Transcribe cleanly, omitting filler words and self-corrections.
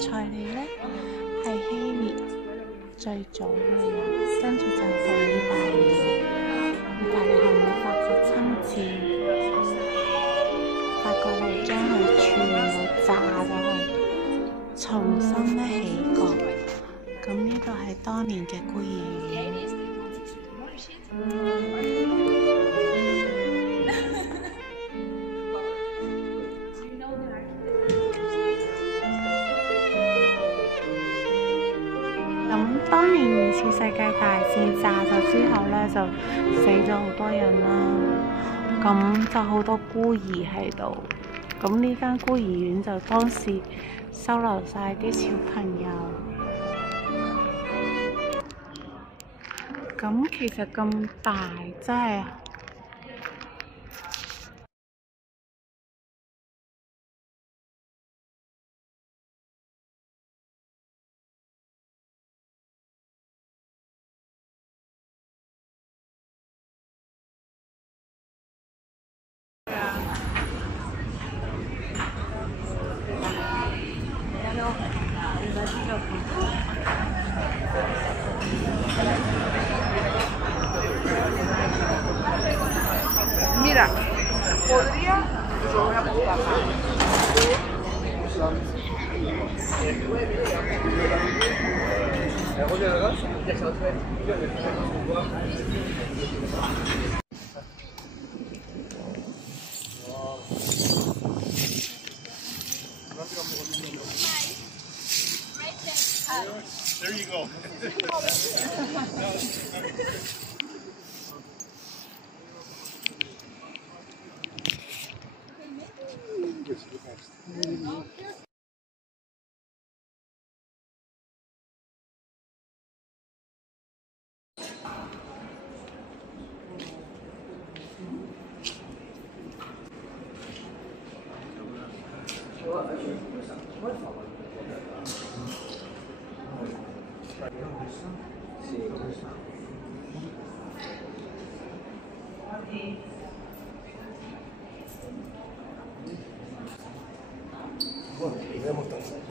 塞利呢係希臘最早嘅人，跟住就到意大利，意大利後面法國侵佔，法國嚟將佢全部炸咗去，重新咧起國。咁呢度係當年嘅孤兒院。咁當年二次世界大戰炸咗之後呢，就死咗好多人啦。咁就好多孤兒喺度。咁呢間孤兒院就當時收留晒啲小朋友。咁其實咁大，真係〜Mira, podría. There you go. Bueno,